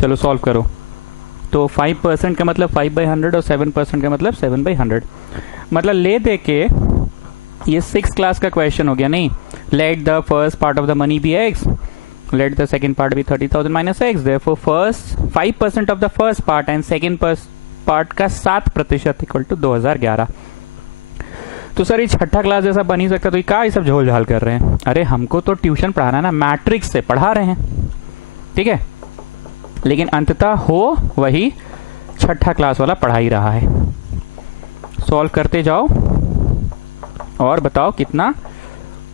चलो सॉल्व करो। तो 5% का मतलब 5/100 और 7% का मतलब 7/100। मतलब ले दे के ये 6 क्लास का क्वेश्चन हो गया। नहीं, let the first part of the money be X, let the second part be 30,000 minus X, therefore first 5% of the first part and second part का 7% इक्वल टू 2011। तो सर ये छठा क्लास जैसा बन ही सकता, तो ये क्या ये सब झोल झाल कर रहे हैं? अरे हमको तो ट्यूशन पढ़ाना ना, मैट्रिक्स से पढ़ा रहे हैं, ठीक है, लेकिन अंततः हो वही छठा क्लास वाला पढ़ा ही रहा है। सॉल्व करते जाओ और बताओ कितना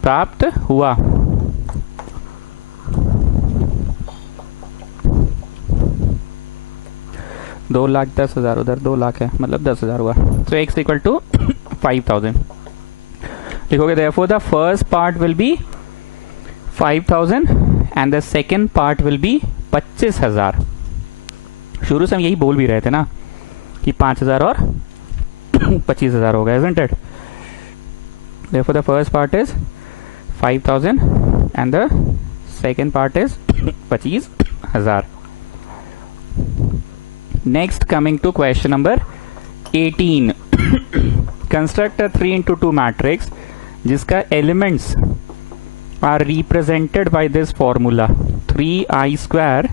प्राप्त हुआ। दो लाख 10,000, उधर 2 लाख है, मतलब 10,000 हुआ। तो x इक्वल टू 5,000 लिखोगे। Therefore the first part will be 5,000 and the second part will be 25,000। शुरू से हम यही बोल भी रहे थे ना कि 5,000 और 25,000 होगा, isn't it? Therefore the first part is 5,000 and the second part is 25,000. Next, coming to question number 18. Construct a 3x2 matrix जिसका elements are represented by this formula 3i square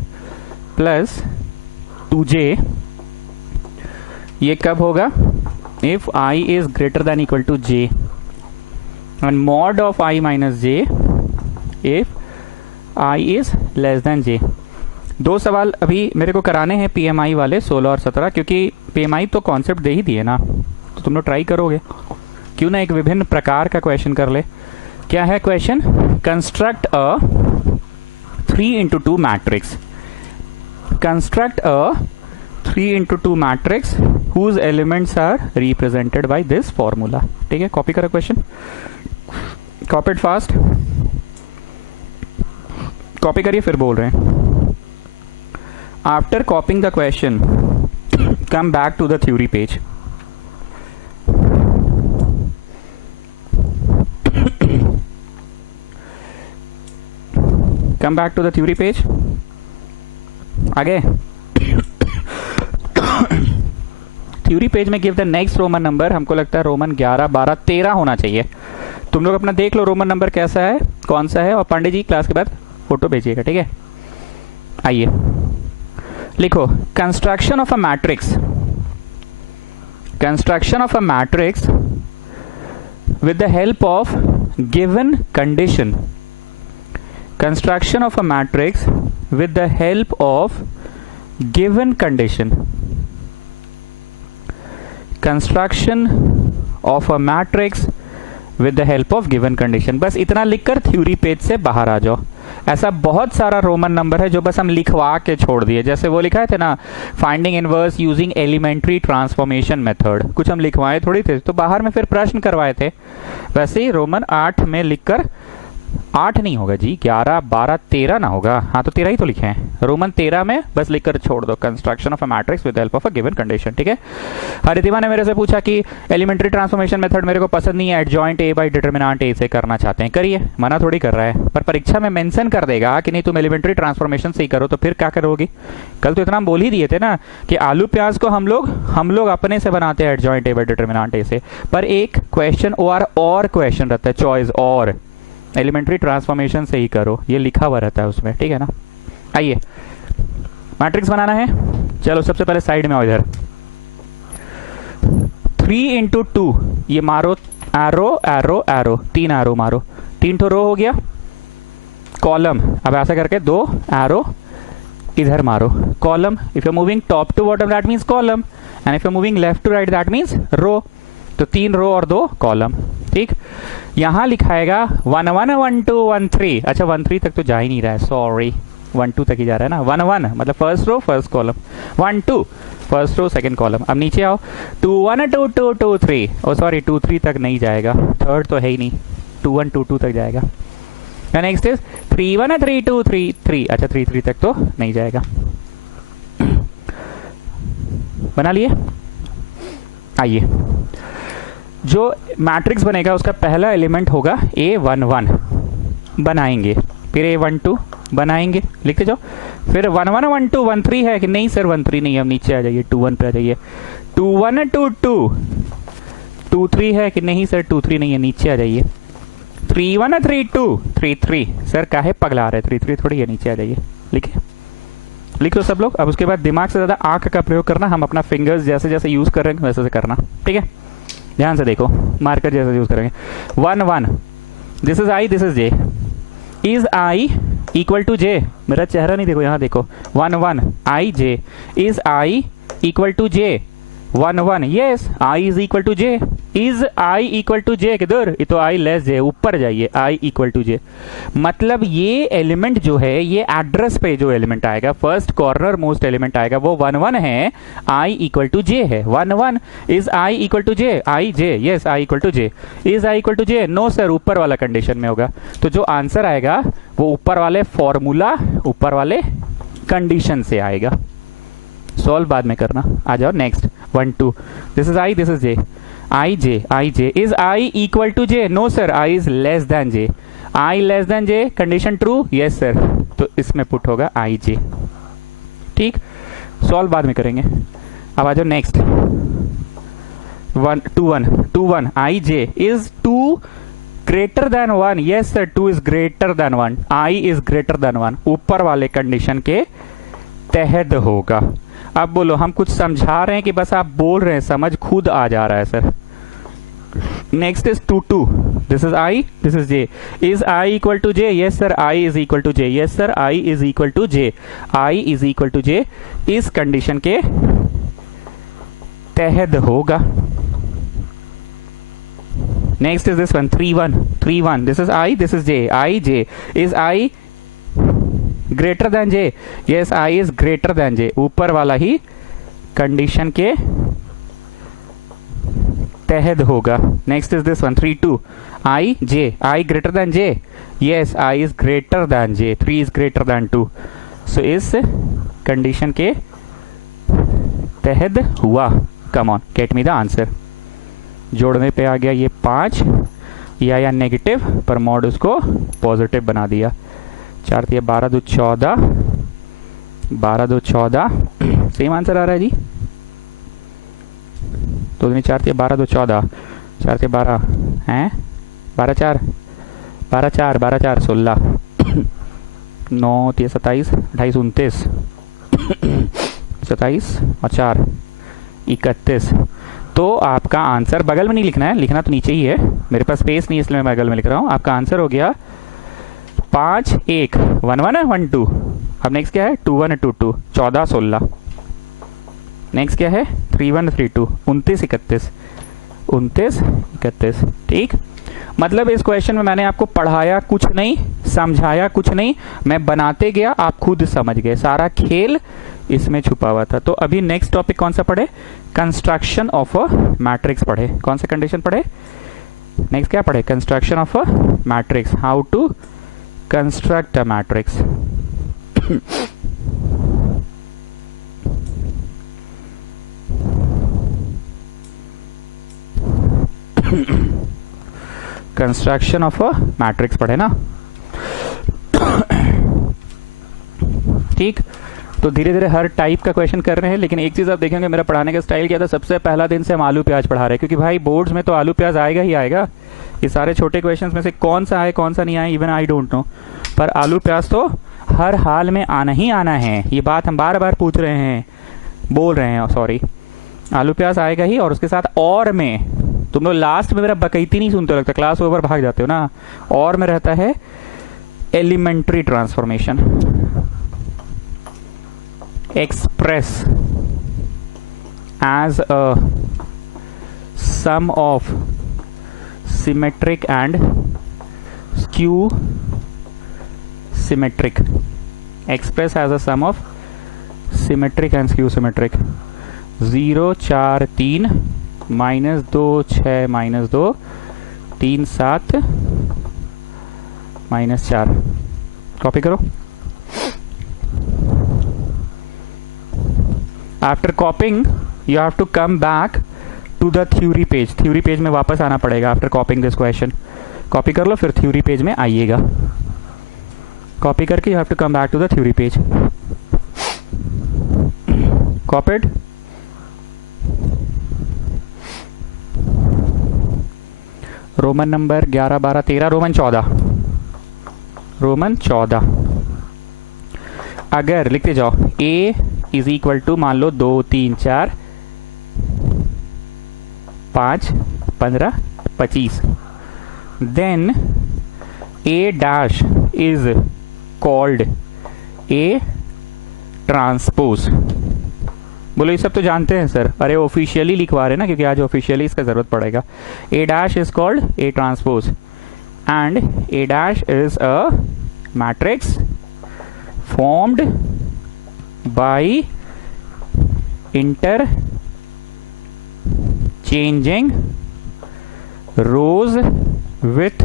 plus 2j. ये कब होगा? If I is greater than equal to j and mod of I minus j if I is less than j. दो सवाल अभी मेरे को कराने हैं PMI वाले 16 और 17, क्योंकि PMI तो कॉन्सेप्ट दे ही दिए ना, तो तुम लोग ट्राई करोगे, क्यों ना एक विभिन्न प्रकार का क्वेश्चन कर ले। क्या है question? Construct a 3x2 matrix, construct a 3x2 matrix whose elements are represented by this formula. ठीक है, कॉपी करो question, copy it fast, copy करिए फिर बोल रहे हैं। After copying the question come back to the theory page. Come back to the theory page. आगे theory page में give the next Roman number. हमको लगता है रोमन 11, 12, 13 होना चाहिए। तुम लोग अपना देख लो रोमन नंबर कैसा है, कौन सा है, और पांडे जी क्लास के बाद फोटो भेजिएगा, ठीक है। आइए लिखो, construction of a matrix, construction of a matrix with the help of given condition, construction of a matrix with the help of given condition, construction of a matrix with the help of given condition. बस इतना लिखकर theory page से बाहर आ जाओ। ऐसा बहुत सारा Roman number है जो बस हम लिखवा के छोड़ दिए, जैसे वो लिखा थे ना, finding inverse using elementary transformation method, कुछ हम लिखवाए थोड़ी थे, तो बाहर में फिर प्रश्न करवाए थे। वैसे ही रोमन 8 में लिखकर, 8 नहीं होगा जी, 11, 12, 13 ना होगा, हाँ तो 13 ही तो लिखे हैं। रोमन 13 में बस लिखकर छोड़ दो, construction of a matrix with help of a given condition. ठीक है। हरितिमा ने मेरे से पूछा कि एलिमेंट्री ट्रांसफॉर्मेशन मेथड मेरे को पसंद नहीं है, adjoint A by determinant A से करना चाहते हैं, करिए, मना थोड़ी कर रहा है, पर परीक्षा में मेंशन कर देगा कि नहीं तुम एलिमेंट्री ट्रांसफॉर्मेशन से ही करो, तो फिर क्या करोगी? कल तो इतना हम बोल ही दिए थे ना कि आलू प्याज को हम लोग अपने से बनाते हैं adjoint A by determinant A से, पर एक क्वेश्चन और क्वेश्चन रहता है, चॉइस और एलिमेंट्री ट्रांसफॉर्मेशन से ही करो, ये लिखा हुआ रहता है उसमें, ठीक है ना। आइए मैट्रिक्स बनाना है, चलो सबसे पहले साइड में आओ इधर, 3x2, ये मारो एरो एरो एरो, 3 एरो मारो, 3 तो रो हो गया, कॉलम, अब ऐसा करके 2 एरो इधर मारो, column. If you moving top to bottom that means column, and if you moving left to right that means row, तो 3 रो और 2 कॉलम। ठीक, यहां लिखाएगा 1 1 1 2 1 3, अच्छा 1 3 तक तो जा ही नहीं रहा है, सॉरी, 1 2 तक ही जा रहा है ना, 1 1 मतलब first row first column, 1 2 first row second column. अब नीचे आओ, 2 1 2 2 2 3, ओ सॉरी 2 3 तक नहीं जाएगा, थर्ड तो है ही नहीं, 2 1 2 2 तक जाएगा। नेक्स्ट इज 3 1 3 2 3 3, अच्छा 3 3 तक तो नहीं जाएगा। बना लिए? आइए, जो मैट्रिक्स बनेगा उसका पहला एलिमेंट होगा A11, बनाएंगे, फिर A12 बनाएंगे, लिखते जाओ, फिर 1 1 1 2 1 3 है कि नहीं सर? 1 3 नहीं है, अब नीचे आ जाइए, 2 1 पे आ जाइए। 2 1 2 2 2 3 है कि नहीं सर? 2 3 नहीं है, नीचे आ जाइए। 3 1 3 2 3 3 सर काहे पगला रहे? 3 3 थोड़ी है, नीचे आ जाइए। लिखे लिखो सब लोग। अब उसके बाद दिमाग से ज्यादा आंख का प्रयोग करना, हम अपना फिंगर्स जैसे जैसे यूज कर रहे हैं वैसे से करना, ठीक है? ध्यान से देखो, मार्कर जैसे यूज करेंगे। 1 1 this is I, this is J. Is I equal to J? मेरा चेहरा नहीं देखो, यहां देखो। 1 1 I J. Is I equal to J? 1 1 yes, I is equal to J. Is I equal to J किधर? ये तो आई लेस जे, ऊपर जाइए। आई इक्वल टू जे मतलब ये एलिमेंट जो है, ये एड्रेस पे जो एलिमेंट आएगा, फर्स्ट कॉर्नर मोस्ट एलिमेंट आएगा, वो 1 1 है। आई इक्वल टू जे है। 1 1 is I equal to J? I J, yes, I equal to J. Is I equal to J? No sir, ऊपर वाला कंडीशन में होगा। तो जो आंसर आएगा वो ऊपर वाले फॉर्मूला, ऊपर वाले कंडीशन से आएगा। सॉल्व बाद में करना। आ जाओ next. 1 2 this is I, this is J. I J, I J. Is I equal to J? No sir, I is less than J. I less than J, condition true? Yes sir. तो इसमें put होगा आई जे, ठीक? Solve बाद में करेंगे। अब आ जाओ next. 1 2 1 2 1 I J. Is 2 greater than 1? Yes sir, 2 is greater then 1। I is greater then 1, ऊपर वाले कंडीशन के तहत होगा। अब बोलो, हम कुछ समझा रहे हैं कि बस आप बोल रहे हैं, समझ खुद आ जा रहा है sir? Next is 2 2 this is I, this is J. Is I equal to J? Yes sir, I is equal to J. Yes sir, I is equal to J. I is equal to J इस condition के तहत होगा। Next is this one, 3 1 3 1 this is I, this is J. I J. Is I greater than J? Yes, I is greater than जे, ऊपर वाला ही condition के तहत होगा। Next is this one, 3 2 I J. I greater than J? Yes, I is greater than J. 3 is greater then 2, सो इस condition के तहत हुआ। Come on, get me the answer. जोड़ने पे आ गया ये 5 या नेगेटिव, पर मॉड उसको पॉजिटिव बना दिया। 4 3 12 2 14 12 2 14 सेम आंसर आ रहा है जी। 2 3 4 3 12 2 14 4 3 12 हैं 12 4 12 4 12 4 16 9 3 27 28 29 27 और 4 31। तो आपका आंसर बगल में नहीं लिखना है, लिखना तो नीचे ही है, मेरे पास स्पेस नहीं इसलिए मैं बगल में लिख रहा हूं। आपका आंसर हो गया 5 1 1 1 1 2। अब नेक्स्ट क्या है? 2 1 2 2 14 16। नेक्स्ट क्या है? 3 1 3 2 29 31 29 31, ठीक? मतलब इस क्वेश्चन में मैंने आपको पढ़ाया कुछ नहीं, समझाया कुछ नहीं, मैं बनाते गया, आप खुद समझ गए। सारा खेल इसमें छुपा हुआ था। तो अभी नेक्स्ट टॉपिक कौन सा पढ़े? कंस्ट्रक्शन ऑफ अ मैट्रिक्स पढ़े। कौन सा कंडीशन पढ़े? नेक्स्ट क्या पढ़े? Construction of a matrix, how to construct a matrix. Construction of a matrix पढ़े ना, ठीक? तो धीरे धीरे हर टाइप का क्वेश्चन कर रहे हैं, लेकिन एक चीज आप देखेंगे मेरा पढ़ाने का स्टाइल क्या था। सबसे पहला दिन से हम आलू प्याज पढ़ा रहे हैं, क्योंकि भाई बोर्ड्स में तो आलू प्याज आएगा ही आएगा। ये सारे छोटे क्वेश्चंस में से कौन सा आए कौन सा नहीं आए, इवन आई डोंट नो, पर आलू प्याज तो हर हाल में आना ही आना है। ये बात हम बार बार पूछ रहे हैं, बोल रहे हैं, सॉरी, आलू प्याज आएगा ही। और उसके साथ और में तुम लोग लास्ट में मेरा बकैती नहीं सुनते, लगता क्लास ओवर भाग जाते हो ना। और में रहता है elementary transformation, express as a sum of symmetric and skew symmetric, express as a sum of symmetric and skew symmetric। 0 4 3 -2 6 -2 3 7 -4। Copy करो। After copying you have to come back to the theory page. Theory page में वापस आना पड़ेगा after copying this question. Copy कर लो, फिर theory page में आइएगा। कॉपी करके you have to come back to the theory page. Copied. Roman number 11, 12, 13, Roman 14, Roman 14। अगर लिखते जाओ a इज इक्वल टू मान लो 2, 3, 4, 5, 15, 25, then a dash is called a transpose. बोलो ये सब तो जानते हैं सर, अरे ऑफिशियली लिखवा रहे ना, क्योंकि आज ऑफिशियली इसका जरूरत पड़ेगा। a dash is called a transpose and a dash is a matrix formed by interchanging rows with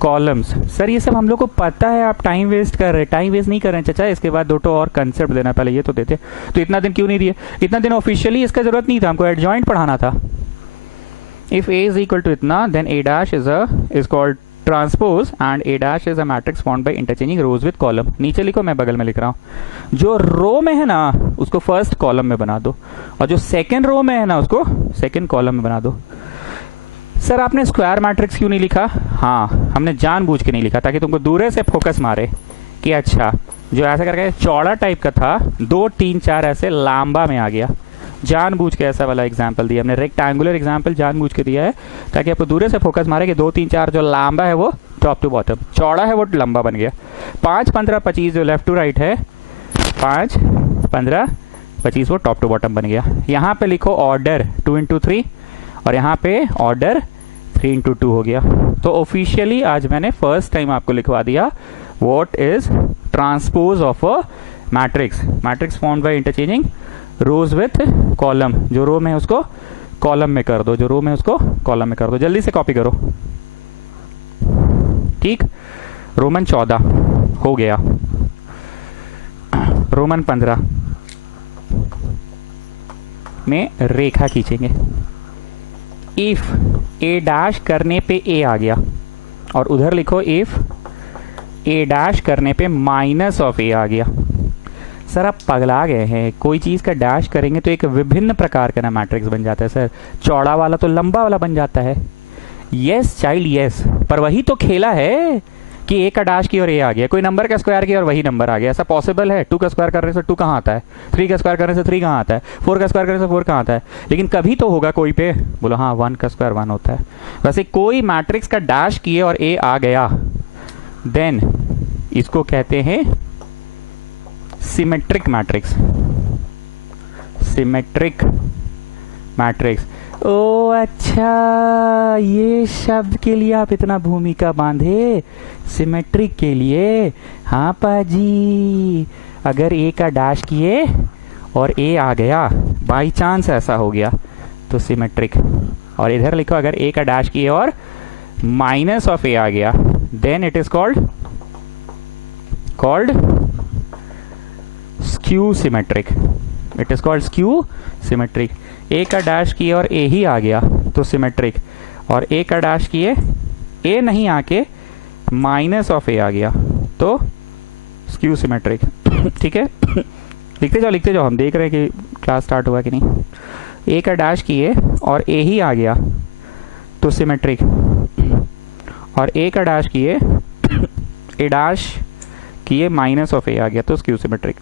columns. Sir ये सब हम लोग को पता है, आप टाइम वेस्ट कर रहे हैं। टाइम वेस्ट नहीं कर रहे हैं चाचा, इसके बाद दो और कंसेप्ट देना, पहले ये तो देते। तो इतना दिन क्यों नहीं दिए? इतना दिन ऑफिशियली इसका जरूरत नहीं था, हमको एडजॉइंट पढ़ाना था। If a is equal to इतना, then a dash is called transpose and a dash is a matrix formed by interchanging rows with column. नीचे लिखो, मैं बगल में लिख रहा हूँ। जो रो में है ना उसको फर्स्ट कॉलम में बना दो, और जो सेकंड रो में है ना उसको सेकंड कॉलम में बना दो। सर आपने स्क्वायर मैट्रिक्स क्यों नहीं लिखा? हाँ, हमने जानबूझ के नहीं लिखा ताकि तुमको दूर से फोकस मारे कि अच्छा जो ऐसा करके चौड़ा टाइप का था, 2, 3, 4 ऐसे लंबा में आ गया। जानबूझ के ऐसा वाला एग्जाम्पल दिया हमने, रेक्टेंगुलर एग्जाम्पल जानबूझ के दिया है ताकि आपको दूर से फोकस मारे कि 2, 3, 4 जो लंबा है वो टॉप टू बॉटम, चौड़ा है वो लंबा बन गया। 5, 15, 25 जो लेफ्ट टू राइट है, 5, 15, 25 वो टॉप टू बॉटम बन गया। यहाँ पे लिखो ऑर्डर 2 into 3 और यहाँ पे ऑर्डर 3 into 2 हो गया। तो ऑफिशियली आज मैंने फर्स्ट टाइम आपको लिखवा दिया what is transpose of a matrix. Matrix formed by interchanging rows with column. जो रो में है उसको कॉलम में कर दो, जो रो में उसको कॉलम में कर दो। जल्दी से कॉपी करो, ठीक। रोमन 14 हो गया। रोमन 15 में रेखा खींचेंगे। इफ a डैश करने पे a आ गया, और उधर लिखो इफ a डैश करने पे माइनस ऑफ a आ गया। सर आप पगला गए हैं, कोई चीज का डैश करेंगे तो एक विभिन्न प्रकार का ना मैट्रिक्स बन जाता है सर। चौड़ा वाला तो लंबा वाला बन जाता है। यस चाइल्ड यस, पर वही तो खेला है कि a का डैश की और a आ गया, कोई नंबर का स्क्वायर किया और वही नंबर आ गया। ऐसा पॉसिबल है? 2 का स्क्वायर करने से 2 कहाँ आता है? 3 का स्क्वायर करने से 3 कहाँ आता है? 4 का स्क्वायर करने से 4 कहाँ आता है? लेकिन कभी तो होगा कोई पे। बोलो हाँ, 1 का स्क्वायर 1 होता है। वैसे कोई मैट्रिक्स का डैश किए और a आ गया, देन इसको कहते हैं सिमेट्रिक मैट्रिक्स। Symmetric matrix. ओ अच्छा, ये शब्द के लिए आप इतना भूमिका बांधे, सिमेट्रिक के लिए। हाँ पाजी, अगर a का डैश किए और a आ गया, बाई चांस ऐसा हो गया तो सिमेट्रिक। और इधर लिखो अगर a का डैश किए और माइनस ऑफ a आ गया, then it is called skew symmetric. It is called skew symmetric. a का डैश किए और a ही आ गया तो सिमेट्रिक, और a का डैश किए a नहीं आके माइनस ऑफ a आ गया तो स्क्यू सिमेट्रिक। ठीक है, लिखते जाओ, हम देख रहे हैं कि क्लास स्टार्ट हुआ कि नहीं। a का डैश किए और a ही आ गया तो सिमेट्रिक, और a का डैश किए a डैश किए माइनस ऑफ a आ गया तो स्क्यू सिमेट्रिक।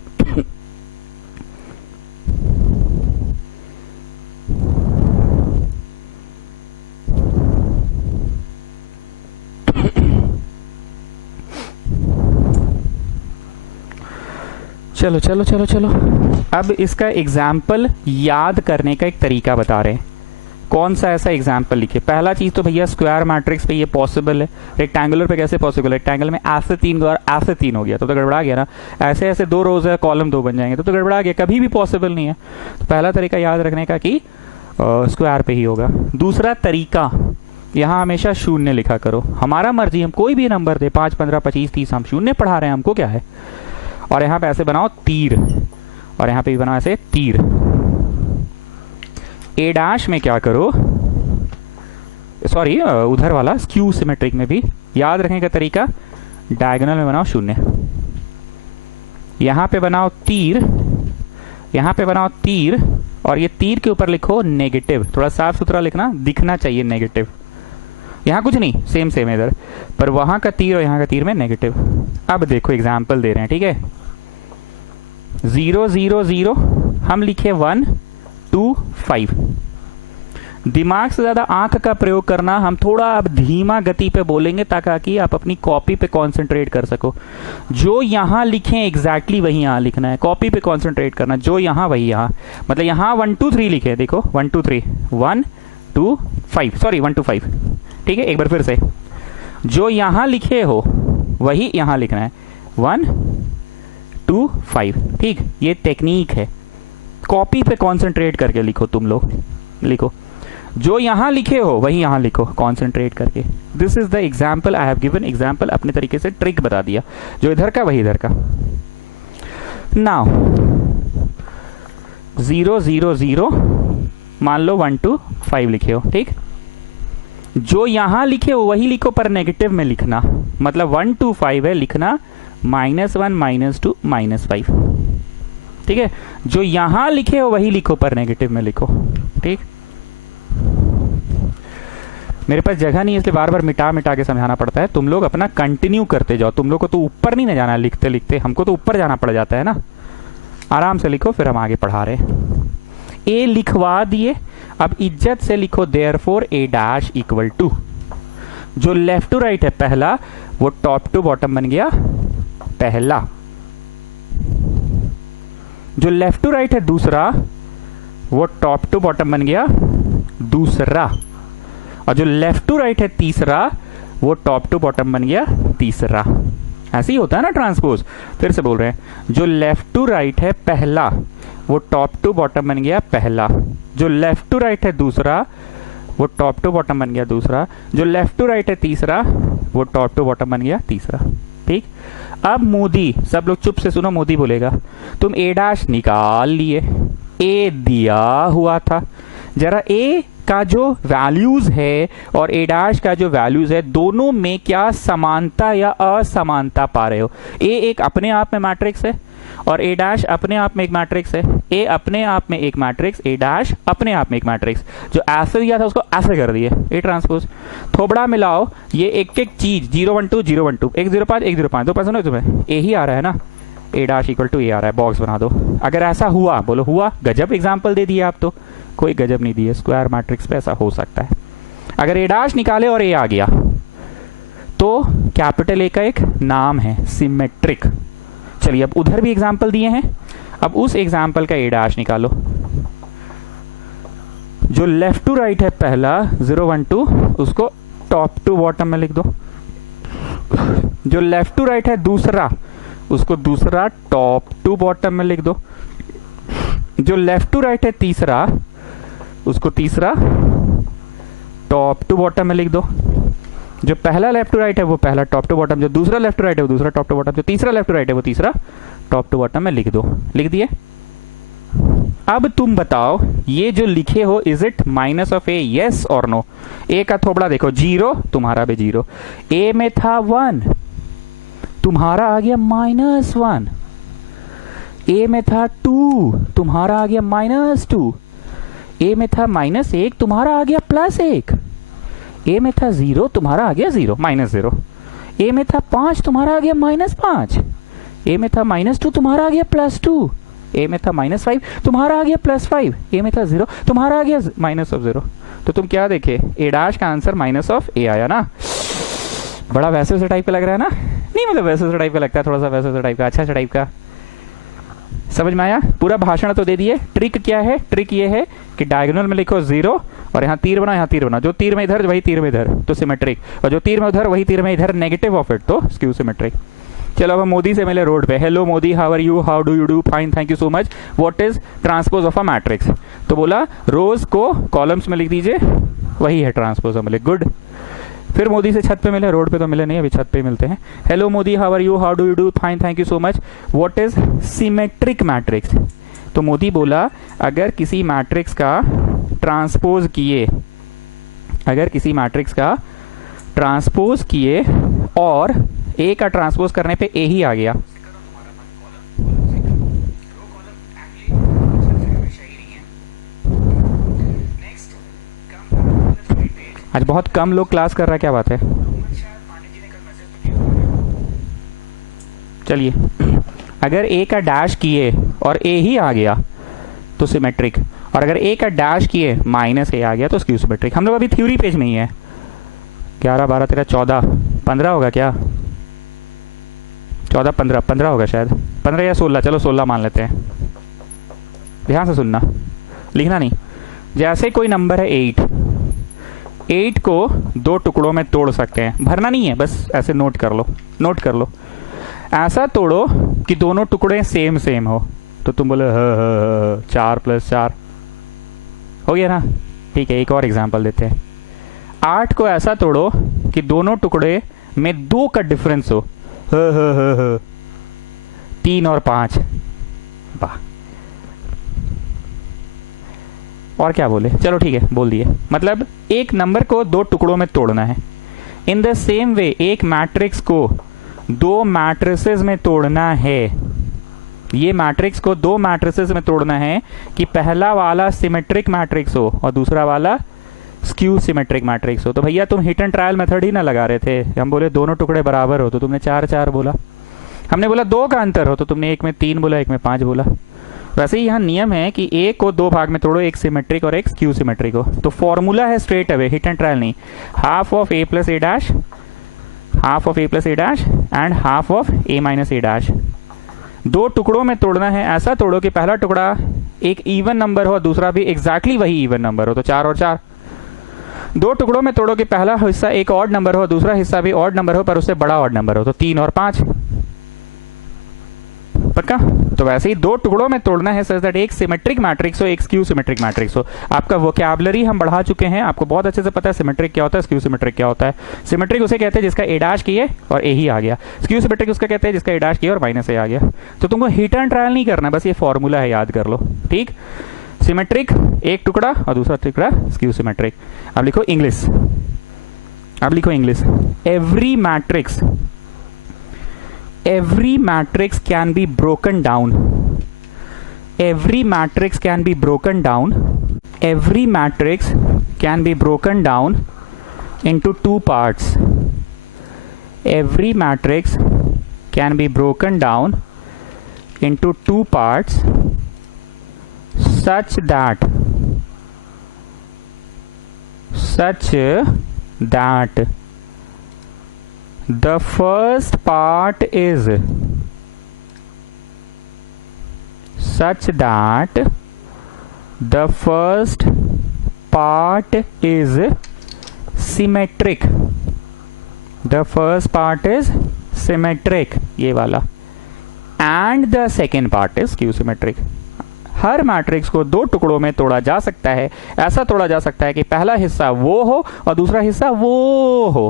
चलो चलो चलो चलो, अब इसका एग्जाम्पल याद करने का एक तरीका बता रहे हैं। कौन सा ऐसा एग्जाम्पल लिखे? पहला चीज तो भैया स्क्वायर मैट्रिक्स पे ये पॉसिबल है, रेक्टेंगुलर पे कैसे पॉसिबल है? रेक्टेंगल में ऐसे 3 और ऐसे 3 हो गया तो गड़बड़ा गया ना। ऐसे ऐसे 2 रोज है, कॉलम 2 बन जाएंगे तो गड़बड़ा गया, कभी भी पॉसिबल नहीं है। तो पहला तरीका याद रखने का कि स्क्वायर पे ही होगा। दूसरा तरीका, यहाँ हमेशा शून्य लिखा करो। हमारा मर्जी, हम कोई भी नंबर दे, 5, 15, 25, 30, हम शून्य पढ़ा रहे हैं, हमको क्या है। और यहाँ पे ऐसे बनाओ तीर, और यहाँ पे भी बनाओ ऐसे तीर। ए डैश में क्या करो, सॉरी उधर वाला स्क्यू सिमेट्रिक में भी याद रखने का तरीका, डायगोनल में बनाओ शून्य, यहाँ पे बनाओ तीर, यहाँ पे बनाओ तीर, और ये तीर के ऊपर लिखो नेगेटिव। थोड़ा साफ सुथरा लिखना, दिखना चाहिए नेगेटिव। यहाँ कुछ नहीं, सेम सेम इधर, पर वहां का तीर और यहाँ का तीर में नेगेटिव। अब देखो एग्जाम्पल दे रहे हैं, ठीक है। 0 0 0, हम लिखे 1 2 5। दिमाग से ज्यादा आंख का प्रयोग करना, हम थोड़ा अब धीमा गति पे बोलेंगे ताकि आप अपनी कॉपी पे कंसंट्रेट कर सको। जो यहां लिखें एग्जैक्टली वही यहां लिखना है, कॉपी पे कंसंट्रेट करना। जो यहां वही यहां, मतलब यहां 1 2 3 लिखे, देखो 1 2 3 1 2 5, सॉरी 1 2 5, ठीक है। एक बार फिर से, जो यहां लिखे हो वही यहां लिखना है, 1 2 5, ठीक। ये टेक्निक है, कॉपी पे कंसंट्रेट करके लिखो। तुम लोग लिखो, जो यहां लिखे हो वही यहां लिखो कंसंट्रेट करके। This is the example I have given. Example अपने तरीके से ट्रिक बता दिया, जो इधर का वही इधर का। नाउ 0 0 0, मान लो 1 2 5 लिखे हो, ठीक। जो यहां लिखे हो वही लिखो, पर नेगेटिव में लिखना, मतलब 1 2 5 है, लिखना -1 -2 -5, ठीक है। जो यहां लिखे हो वही लिखो, पर नेगेटिव में लिखो, ठीक। मेरे पास जगह नहीं है, इसलिए बार बार मिटा मिटा के समझाना पड़ता है। तुम लोग अपना कंटिन्यू करते जाओ। तुम लोग को तो ऊपर नहीं ना जाना लिखते लिखते, हमको तो ऊपर जाना पड़ जाता है ना। आराम से लिखो, फिर हम आगे पढ़ा रहे हैं। ए लिखवा दिए, अब इज्जत से लिखो therefore A dash equal to, जो लेफ्ट टू राइट है पहला, वो टॉप टू बॉटम बन गया पहला। जो लेफ्ट टू राइट है दूसरा, वो टॉप टू बॉटम बन गया दूसरा। और जो लेफ्ट टू राइट है तीसरा, वो टॉप टू बॉटम बन गया तीसरा। ऐसे ही होता है ना ट्रांसपोज। फिर से बोल रहे हैं, जो लेफ्ट टू राइट है पहला, वो टॉप टू बॉटम बन गया पहला। जो लेफ्ट टू राइट है दूसरा, वो टॉप टू बॉटम बन गया दूसरा। जो लेफ्ट टू राइट है तीसरा, वो टॉप टू बॉटम बन गया तीसरा, ठीक। अब मोदी, सब लोग चुप से सुनो, मोदी बोलेगा, तुम ए डैश निकाल लिए, ए दिया हुआ था, जरा ए का जो वैल्यूज है और ए डैश का जो वैल्यूज है, दोनों में क्या समानता या असमानता पा रहे हो। ए एक अपने आप में मैट्रिक्स है और ए डैश अपने आप में एक मैट्रिक्स है। ए अपने आप में एक मैट्रिक्स, ए डैश अपने आप में एक मैट्रिक्स। जो ऐसे दिया था उसको ऐसे कर दिए, ए ट्रांसपोज। थोबड़ा मिलाओ, ये एक एक चीज 0 1 2 0 1 2 1 0 5 1 0 5, 2 5 तुम्हें ए ही आ रहा है ना, ए डैश इक्वल टू ए आ रहा है, बॉक्स बना दो। अगर ऐसा हुआ, बोलो हुआ, गजब एग्जाम्पल दे दिए आप तो। कोई गजब नहीं दिए, स्क्वायर मैट्रिक्स पे ऐसा हो सकता है। अगर ए डैश निकाले और ए आ गया, तो कैपिटल ए का एक नाम है सिमेट्रिक। चलिए अब उधर भी एग्जाम्पल दिए हैं, अब उस एग्जाम्पल का ए डैश निकालो। जो लेफ्ट टू राइट है पहला 0 1 2, उसको टॉप टू बॉटम में लिख दो। जो लेफ्ट टू राइट है दूसरा, उसको दूसरा टॉप टू बॉटम में लिख दो। जो लेफ्ट टू राइट है तीसरा, उसको तीसरा टॉप टू बॉटम में लिख दो। जो पहला लेफ्ट टू राइट है वो पहला टॉप टू बॉटम, जो दूसरा लेफ्ट टू राइट है वो दूसरा टॉप टू बॉटम, जो तीसरा लेफ्ट टू राइट है वो तीसरा टॉप टू बॉटम में लिख दो। लिख दिए। अब तुम बताओ, ये जो लिखे हो, is it minus of A, yes और नो। ए का थोबड़ा देखो 0, तुम्हारा भी 0। ए में था 1, तुम्हारा आ गया -1। ए में था 2, तुम्हारा आ गया -2। ए में था -1, तुम्हारा आ गया +1। ए में था 0, तुम्हारा आ गया 0 -0। ए में था 5, तुम्हारा आ गया -5। ए में था -2, तुम्हारा आ गया +2। ए में था -5, तुम्हारा आ गया +5। ए में था 0, तुम्हारा आ गया -0। तो तुम क्या देखे, ए डैश का आंसर -a आया ना। बड़ा वैसे वैसे टाइप का लग रहा है ना, नहीं मतलब वैसे वैसे टाइप का लगता है, थोड़ा सा वैसे वैसे टाइप का, अच्छा टाइप का। समझ में आया? पूरा भाषण तो दे दिए। ट्रिक क्या है? ट्रिक ये है कि डायगोनल में लिखो 0 और यहाँ तीर बना, यहाँ तीर बना। जो तीर में इधर वही तीर में इधर, तो सिमेट्रिक। और जो तीर में उधर वही तीर में इधर, नेगेटिव ऑफ इट, तो स्क्यू सिमेट्रिक। चलो अब हम मोदी से मिले रोड पे। Hello Modi, how are you, how do you do, fine thank you so much, what is transpose of a matrix. तो बोला रोज को कॉलम्स में लिख दीजिए, वही है ट्रांसपोज। हम बोले गुड। फिर मोदी से छत पे मिले, रोड पे तो मिले नहीं, अभी छत पे मिलते हैं। Hello Modi, how are you, how do you do, fine thank you so much, what is symmetric matrix. तो मोदी बोला, अगर किसी मैट्रिक्स का ट्रांसपोज किए, अगर किसी मैट्रिक्स का ट्रांसपोज किए और ए का ट्रांसपोज करने पे ए ही आ गया, आज बहुत कम लोग क्लास कर रहा है, क्या बात है? चलिए, अगर ए का डैश किए और ए ही आ गया तो सिमेट्रिक, और अगर ए का डैश किए माइनस ए आ गया तो स्क्यू सिमेट्रिक। हम लोग अभी थ्योरी पेज में ही है। 11 12 13 14 15 होगा क्या? 14 15 15 होगा शायद, 15 या 16, चलो 16 मान लेते हैं। ध्यान से सुनना, लिखना नहीं। जैसे कोई नंबर है 8 को 2 टुकड़ों में तोड़ सकते हैं, भरना नहीं है, बस ऐसे नोट कर लो, नोट कर लो। ऐसा तोड़ो कि दोनों टुकड़े सेम सेम हो, तो तुम बोले 4 + 4 हो गया ना? ठीक है, एक और एग्जांपल देते हैं। 8 को ऐसा तोड़ो कि दोनों टुकड़े में 2 का डिफरेंस हो, 3 और 5। वाह, और क्या बोले? चलो ठीक है, बोल दिए। मतलब एक नंबर को 2 टुकड़ों में तोड़ना है। इन द सेम वे एक मैट्रिक्स को 2 मैट्रिसेस में तोड़ना है। ये मैट्रिक्स को 2 मैट्रिसेस में तोड़ना है कि पहला वाला सिमेट्रिक मैट्रिक्स हो और दूसरा वाला स्क्यू सिमेट्रिक मैट्रिक्स हो। तो भैया तुम हिट एंड ट्रायल मेथड ही ना लगा रहे थे। हम बोले दोनों टुकड़े बराबर हो तो तुमने 4 4 बोला। हमने बोला 2 का अंतर हो तो तुमने एक में 3 बोला, एक में 5 बोला। वैसे ही यहाँ नियम है कि ए को 2 भाग में तोड़ो, एक सिमेट्रिक और एक स्क्यू सिमेट्रिक हो। तो फॉर्मूला है straight away, hit and trial नहीं। Half of A plus A dash, half of A plus A dash and half of A minus A dash. 2 टुकड़ों में तोड़ना है। ऐसा तोड़ो कि पहला टुकड़ा एक इवन नंबर हो, दूसरा भी एग्जैक्टली वही इवन नंबर हो, तो 4 और 4। 2 टुकड़ों में तोड़ो कि पहला हिस्सा एक ऑड नंबर हो, दूसरा हिस्सा भी ऑड नंबर हो पर उससे बड़ा ऑड नंबर हो, तो 3 और 5। पक्का? तो वैसे ही 2 टुकड़ों में तोड़ना है सच दैट एक सिमेट्रिक मैट्रिक्स हो, एक स्क्यू सिमेट्रिक मैट्रिक्स हो। आपका वोकैबुलरी हम बढ़ा चुके हैं, आपको बहुत अच्छे से पता है सिमेट्रिक क्या होता है, स्क्यू सिमेट्रिक क्या होता है। सिमेट्रिक उसे कहते हैं जिसका ए डैश किए और ए ही आ गया। स्क्यू सिमेट्रिक उसका कहते हैं जिसका ए डैश किए और माइनस ए आ गया। तो तुमको हिट एंड ट्रायल नहीं करना, बस ये फॉर्मूला है, याद कर लो। ठीक, सिमेट्रिक एक टुकड़ा और दूसरा टुकड़ा स्क्यू सिमेट्रिक। अब लिखो इंग्लिश, अब लिखो English. every matrix can be broken down. Every matrix can be broken down. Every matrix can be broken down into 2 parts. Every matrix can be broken down into 2 parts such that the first part is symmetric. The first part is symmetric, ये वाला, and the second part is skew symmetric. Her matrix को 2 टुकड़ों में तोड़ा जा सकता है। ऐसा तोड़ा जा सकता है कि पहला हिस्सा वो हो और दूसरा हिस्सा वो हो।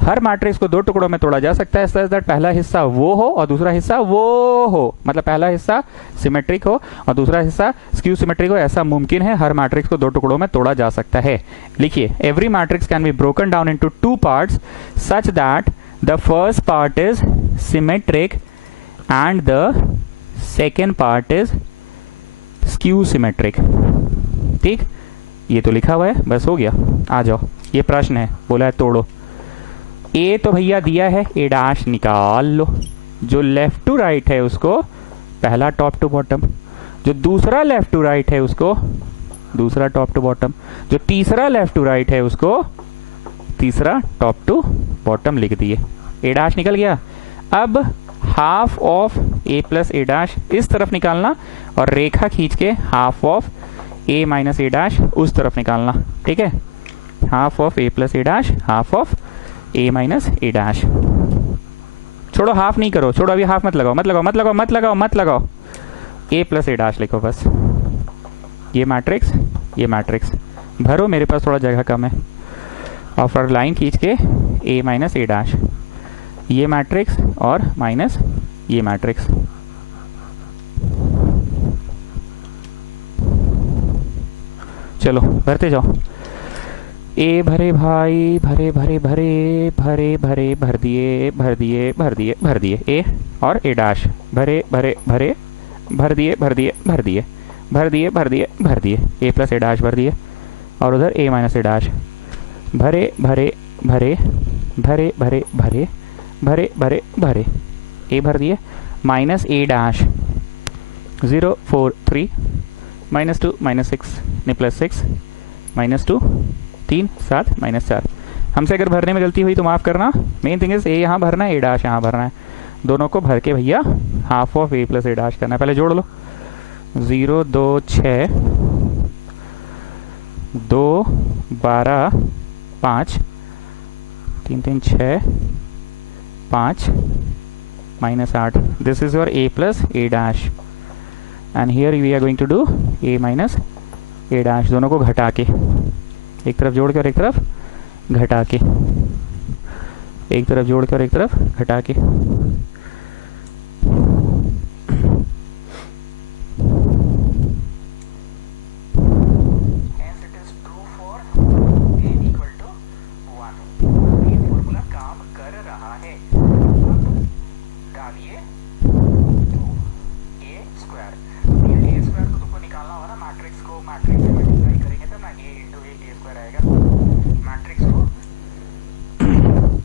हर मैट्रिक्स को 2 टुकड़ों में तोड़ा जा सकता है सच दैट पहला हिस्सा वो हो और दूसरा हिस्सा वो हो। मतलब पहला हिस्सा सिमेट्रिक हो और दूसरा हिस्सा स्क्यू सिमेट्रिक हो। ऐसा मुमकिन है, हर मैट्रिक्स को 2 टुकड़ों में तोड़ा जा सकता है। लिखिए, every matrix can be broken down into 2 parts such that the first part is symmetric and the second part is skew symmetric. ठीक, ये तो लिखा हुआ है, बस हो गया। आ जाओ, ये प्रश्न है, बोला है तोड़ो। ए तो भैया दिया है, ए डैश निकाल लो। जो लेफ्ट टू राइट है उसको पहला टॉप टू बॉटम, जो दूसरा लेफ्ट टू राइट है उसको दूसरा टॉप टू बॉटम, जो तीसरा लेफ्ट टू राइट है उसको तीसरा टॉप टू बॉटम लिख दिए। ए डैश निकल गया। अब half of A plus A dash इस तरफ निकालना और रेखा खींच के half of A minus A dash उस तरफ निकालना। ठीक है, half of A plus A dash, half of A minus A dash. छोड़ो, हाफ नहीं करो, छोड़ो, अभी हाफ मत लगाओ, मत लगाओ, मत लगाओ, मत लगाओ, मत लगाओ। ए प्लस ए डैश लिखो बस। ये मैट्रिक्स, ये मैट्रिक्स भरो, मेरे पास थोड़ा जगह कम है। और फिर लाइन खींच के ए माइनस ए डैश, ये मैट्रिक्स और माइनस ये मैट्रिक्स। चलो भरते जाओ। ए भरे भाई, भरे भरे भरे भरे भरे भर दिए, भर दिए, भर दिए, भर दिए। ए और ए डैश भरे भरे भरे भर दिए, भर दिए, भर दिए, भर दिए, भर दिए, भर दिए। ए प्लस ए डैश भर दिए और उधर ए माइनस ए डैश। भरे भरे भरे भरे भरे भरे भरे भरे भरे, ए भर दिए, माइनस ए डैश 0 4 3 -2 -6 नहीं +6 -2 3 7 -4। हमसे अगर भरने में गलती हुई तो माफ़ करना। मेन थिंग इज ए यहाँ भरना है, ए डैश यहाँ भरना है, दोनों को भर के भैया half of A plus A dash करना है। पहले जोड़ लो, 0 2 6 2 12 5 3 3 6 5 -8। This is your A plus A dash and here we are going to do A minus A dash, दोनों को घटा के, एक तरफ जोड़ कर एक तरफ घटा के, एक तरफ जोड़ कर एक तरफ घटा के।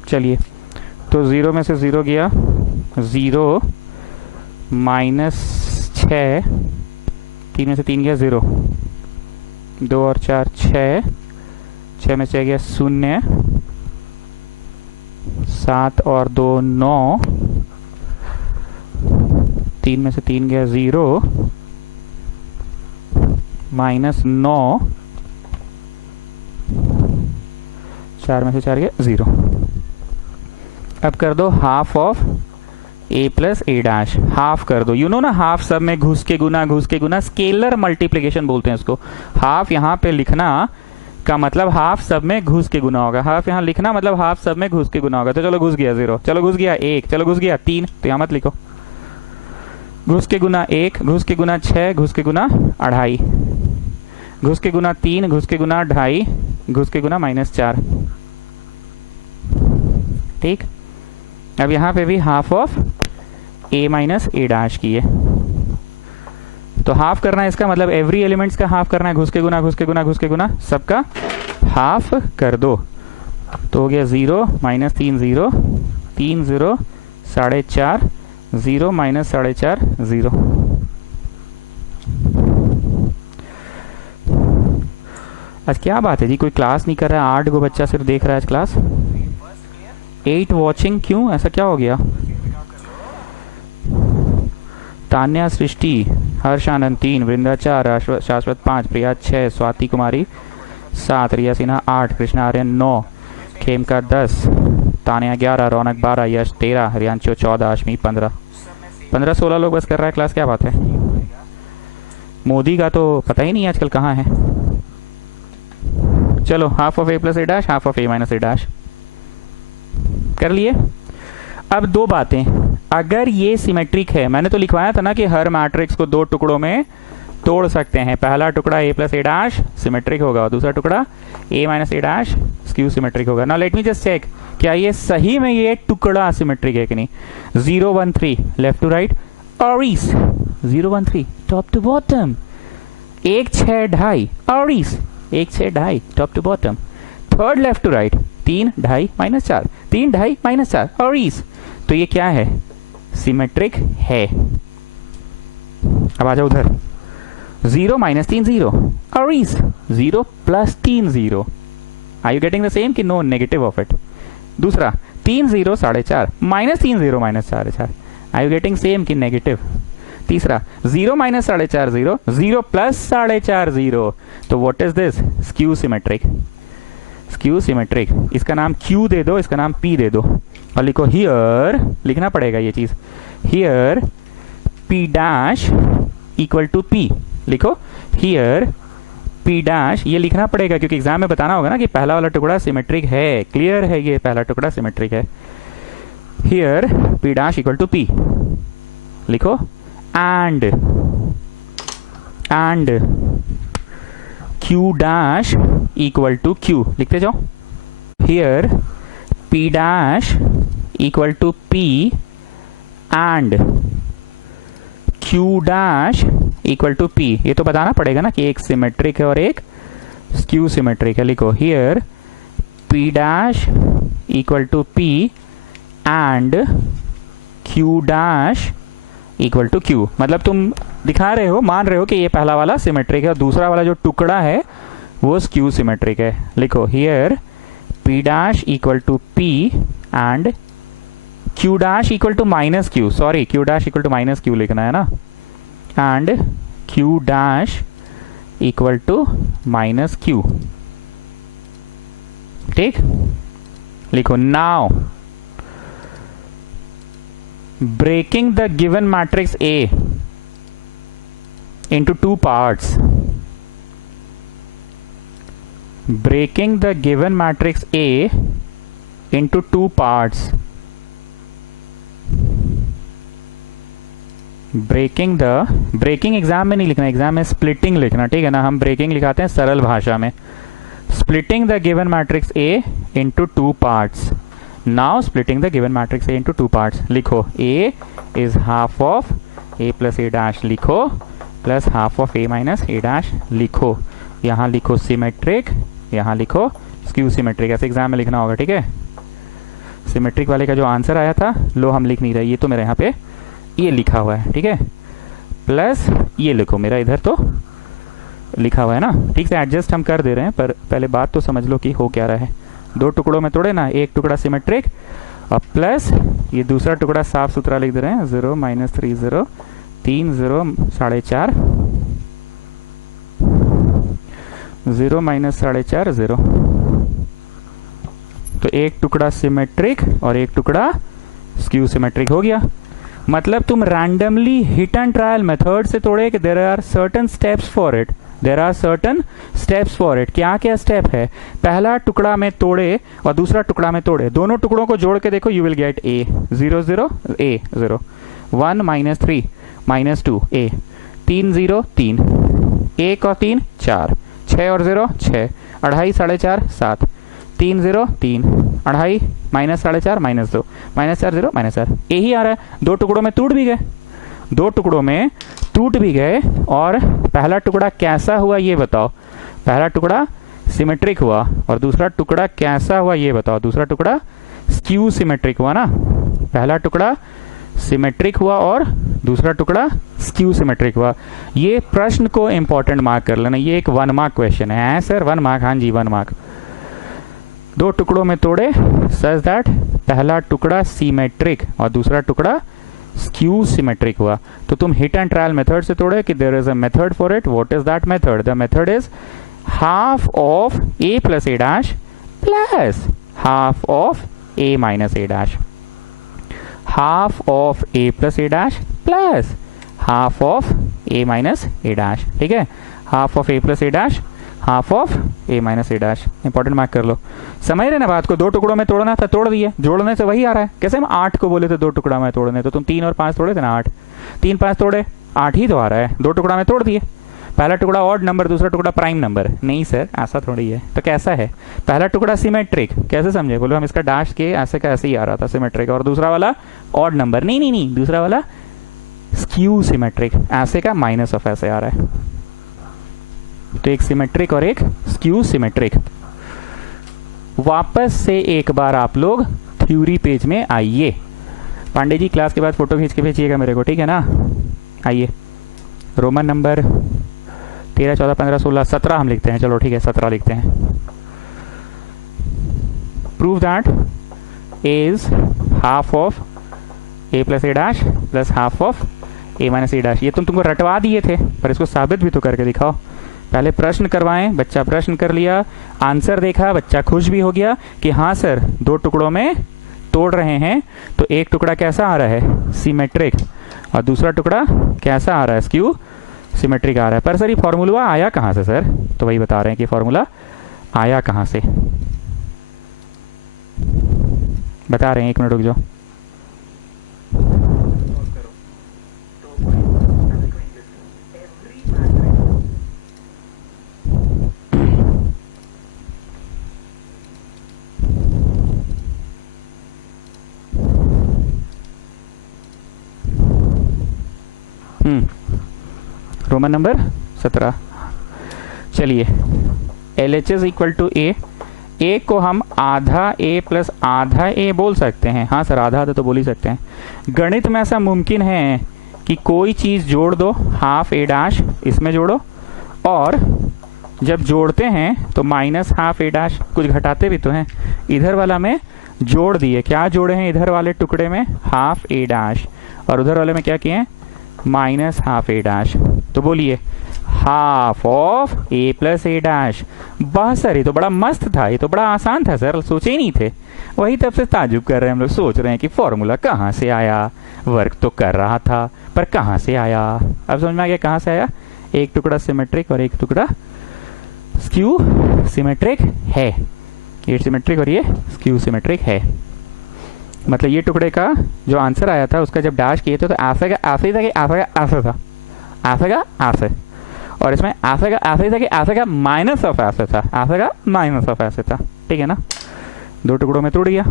चलिए, तो 0 में से 0 गया, 0 -6, 3 में से 3 गया 0, 2 और 4 6, 6 में से गया 0, 7 और 2 9, 3 में से 3 गया 0, -9, 4 में से 4 गया 0। अब कर दो half of A plus A dash, half कर दो। यू नो ना, हाफ सब में घुस के गुना, स्केलर मल्टीप्लिकेशन बोलते हैं इसको। हाफ यहाँ पे लिखना का मतलब हाफ सब में घुस के गुना होगा, हाफ यहाँ लिखना मतलब हाफ सब में घुस के गुना होगा। तो चलो घुस गया 0, चलो घुस गया 1, चलो घुस गया 3, तो यहाँ मत लिखो। घुस के गुना 1, घुस के गुना 6, घुस के गुना 2.5, घुस के गुना 3, घुस के गुना 2.5, घुस के गुना -4। ठीक, अब यहाँ पे भी half of A minus A dash की है, तो हाफ करना है इसका मतलब एवरी एलिमेंट्स का हाफ करना है, घुस के गुना घुस के गुना घुस के गुना, सबका हाफ कर दो। तो हो गया 0 -3 0 3 0 4.5 0 -4.5 0। आज क्या बात है जी, कोई क्लास नहीं कर रहा है, 8 को बच्चा सिर्फ देख रहा है आज क्लास। 8 वॉचिंग, क्यों, ऐसा क्या हो गया? तान्या सृष्टि, हर्ष आनंद 3, वृंदा 4, शाश्वत 5, प्रिया 6, स्वाति कुमारी 7, रिया सिन्हा 8, कृष्णा आर्यन 9, खेमका 10, तान्या 11, रौनक 12, यश 13, रियांशु 14, अश्मी 15-16 लोग बस कर रहा है क्लास। क्या बात है, मोदी का तो पता ही नहीं आजकल कहाँ है। चलो, half of A plus A dash, half of A minus A dash कर लिए। अब दो बातें, अगर ये सिमेट्रिक है, मैंने तो लिखवाया था ना कि हर मैट्रिक्स को 2 टुकड़ों में तोड़ सकते हैं। पहला टुकड़ा A plus A dash symmetric होगा और दूसरा टुकड़ा A minus A dash skew symmetric होगा। Now let me just check, क्या ये सही में ये टुकड़ा सिमेट्रिक है कि नहीं। 0 1 3 लेफ्ट टू राइट, और 0 1 3 टॉप टू बॉटम, 1 6 2.5 और 1 6 2.5 top to bottom. Third left to right, 3 2.5 -4, 3 2.5 -4 और तो ये क्या है, सिमेट्रिक है। अब आ जाओ उधर, 0 -3 0 और 0 + 3 0। Are you getting the same कि नो नेगेटिव ऑफ इट। दूसरा 3 0 4.5 -3 0 -4.5, आर यू गेटिंग सेम कि नेगेटिव। तीसरा 0 -4.5 0 0 + 4.5 0, तो what is this, skew symmetric. Skew symmetric, इसका नाम Q दे दो, इसका नाम P दे दो और लिखो हियर, लिखना पड़ेगा ये चीज, here P dash equal to P, लिखो हियर P डैश, ये लिखना पड़ेगा क्योंकि एग्जाम में बताना होगा ना कि पहला वाला टुकड़ा सिमेट्रिक है। क्लियर है, ये पहला टुकड़ा सिमेट्रिक है। Here P dash equal to P, लिखो and Q dash equal to Q, लिखते जाओ। Here P dash equal to P and Q dash equal to P। ये तो बताना पड़ेगा ना कि एक सिमेट्रिक है और एक स्क्यू सिमेट्रिक है। लिखो here P dash equal to P and Q dash equal to Q। मतलब तुम दिखा रहे हो, मान रहे हो कि ये पहला वाला सिमेट्रिक है और दूसरा वाला जो टुकड़ा है वो स्क्यू सिमेट्रिक है। लिखो here P dash equal to P and Q dash equal to minus Q, sorry Q dash equal to minus Q लिखना है ना, and Q dash equal to minus Q। ठीक, लिखो now breaking the given matrix A into two parts, breaking the given matrix A into two parts, breaking exam में नहीं लिखना, exam में splitting लिखना, ठीक है ना। हम ब्रेकिंग लिखाते हैं सरल भाषा में। Splitting the given matrix A into two parts. Now splitting the given matrix A into two parts. लिखो A is half of A plus A dash लिखो, plus half of A minus A dash लिखो। यहाँ लिखो symmetric, यहाँ लिखो skew symmetric. ऐसे exam में लिखना होगा, ठीक है। सिमेट्रिक वाले का जो आंसर आया था लो हम लिख नहीं रहे, ये तो मेरे यहाँ पे ये लिखा हुआ है, ठीक है। प्लस ये लिखो, मेरा इधर तो लिखा हुआ है ना, ठीक से एडजस्ट हम कर दे रहे हैं, पर पहले बात तो समझ लो कि हो क्या रहा है। दो टुकड़ों में तोड़े ना, एक टुकड़ा सिमेट्रिक और प्लस ये दूसरा टुकड़ा साफ सुथरा लिख दे रहे हैं 0 - 3 0 3 0 4.5 0 - 4.5 0। तो एक टुकड़ा सिमेट्रिक और एक टुकड़ा स्क्यू सिमेट्रिक हो गया। मतलब तुम randomly hit and trial method से तोड़े कि there are certain steps for it, there are certain steps for it. क्या क्या स्टेप है? पहला टुकड़ा में तोड़े और दूसरा टुकड़ा में तोड़े, दोनों टुकड़ों को जोड़ के देखो, यू विल गेट ए 0 0 ए 0 1 - 3 - 2 ए 3 0 3 1 और 3 4 6 और 0 6 2.5 4.5 7 3 0 3 2.5 -4.5 -2 -4 0 -4 यही आ रहा है। दो टुकड़ों में टूट भी गए, दो टुकड़ों में टूट भी गए। और पहला टुकड़ा कैसा हुआ ये बताओ? पहला टुकड़ा सिमेट्रिक हुआ और दूसरा टुकड़ा कैसा हुआ ये बताओ? दूसरा टुकड़ा स्क्यू सिमेट्रिक हुआ ना। पहला टुकड़ा सिमेट्रिक हुआ और दूसरा टुकड़ा स्क्यू सिमेट्रिक हुआ। ये प्रश्न को इंपॉर्टेंट मार्क कर लेना, ये एक 1 मार्क क्वेश्चन है सर। 1 मार्क, हाँ जी 1 मार्क। दो टुकड़ों में तोड़े सच दैट पहला टुकड़ा सिमेट्रिक और दूसरा टुकड़ा स्क्यू सिमेट्रिक हुआ। तो तुम हिट एंड ट्रायल मेथड से तोड़े कि there is a method for it. What is that method? The method is half of A plus A dash plus half of A minus A dash, half of A plus A dash plus half of A minus A dash, ठीक है। Half of A plus A dash, half of A minus A dash. Important mark कर लो। समझ रहे ना बात को? दो टुकड़ों में तोड़ना था, तोड़ दिए, जोड़ने से वही आ रहा है। कैसे हम 8 को बोले थे दो टुकड़ा में तोड़ने, तो तुम 3 और 5 तोड़े थे ना, 8 3 5 तोड़े 8 ही तो आ रहा है। दो टुकड़ा में तोड़ दिए, पहला टुकड़ा ऑड नंबर, दूसरा टुकड़ा प्राइम नंबर। नहीं सर ऐसा थोड़ी है। तो कैसा है? पहला टुकड़ा सिमेट्रिक, कैसे समझे? बोलो हम इसका डैश के ऐसे का ऐसे ही आ रहा था सिमेट्रिक, और दूसरा वाला ऑड नंबर। नहीं नहीं नहीं, दूसरा वाला स्क्यू सिमेट्रिक, ऐसे का माइनस ऑफ ऐसे आ रहा है। तो एक सिमेट्रिक और एक स्क्यू सिमेट्रिक। वापस से एक बार आप लोग थ्योरी पेज में आइए। पांडे जी क्लास के बाद फोटो खींच के भेजिएगा मेरे को, ठीक है ना। आइए, रोमन नंबर 13 14 15 16 17 हम लिखते हैं। चलो ठीक है 17 लिखते हैं। Prove that A is half of A plus A dash plus half of A minus A dash. ये तुमको रटवा दिए थे, पर इसको साबित भी तो करके दिखाओ। पहले प्रश्न करवाएं, बच्चा प्रश्न कर लिया, आंसर देखा, बच्चा खुश भी हो गया कि हाँ सर दो टुकड़ों में तोड़ रहे हैं। तो एक टुकड़ा कैसा आ रहा है? सिमेट्रिक, और दूसरा टुकड़ा कैसा आ रहा है? स्क्यू सिमेट्रिक आ रहा है। पर सर ये फॉर्मूला आया कहाँ से सर? तो वही बता रहे हैं कि फॉर्मूला आया कहाँ से, बता रहे हैं। 1 मिनट रुक जाओ। Roman number 17। चलिए LHS इक्वल टू ए ए को हम आधा ए प्लस आधा ए बोल सकते हैं। हाँ सर, आधा आधा तो बोल ही सकते हैं। गणित में ऐसा मुमकिन है कि कोई चीज़ जोड़ दो, हाफ ए डैश इसमें जोड़ो, और जब जोड़ते हैं तो माइनस हाफ ए डैश, कुछ घटाते भी तो हैं, इधर वाला में जोड़ दिए। क्या जोड़े हैं इधर वाले टुकड़े में? हाफ ए डैश, और उधर वाले में क्या किए हैं? माइनस हाफ ए डैश। तो बोलिए half of A plus A dash. बस सर, ये तो बड़ा मस्त था, ये तो बड़ा आसान था सर, सोचे ही नहीं थे। वही तब से ताजुब कर रहे हैं हम लोग, सोच रहे हैं कि फॉर्मूला कहाँ से आया। वर्क तो कर रहा था पर कहाँ से आया। अब समझ में आ गया कहाँ से आया। एक टुकड़ा सिमेट्रिक और एक टुकड़ा स्क्यू सिमेट्रिक है। ये सिमेट्रिक और ये स्क्यू सिमेट्रिक है। मतलब ये टुकड़े का जो आंसर आया था उसका जब डैश किए थे तो ऐसे का ऐसे ही था कि ऐसे का ऐसे था, ऐसे का ऐसे, और इसमें ऐसे का ऐसे ही था कि ऐसे का माइनस ऑफ ऐसे था, ऐसे का माइनस ऑफ ऐसे था। ठीक है ना, दो टुकड़ों में टूट गया।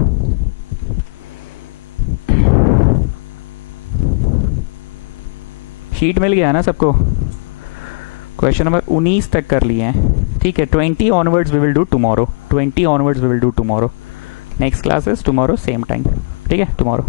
शीट मिल गया ना सबको? क्वेश्चन नंबर 19 तक कर लिए हैं। ठीक है, 20 onwards we will do tomorrow. 20 onwards we will do tomorrow. Next class is tomorrow same time. ठीक है, टुमारो।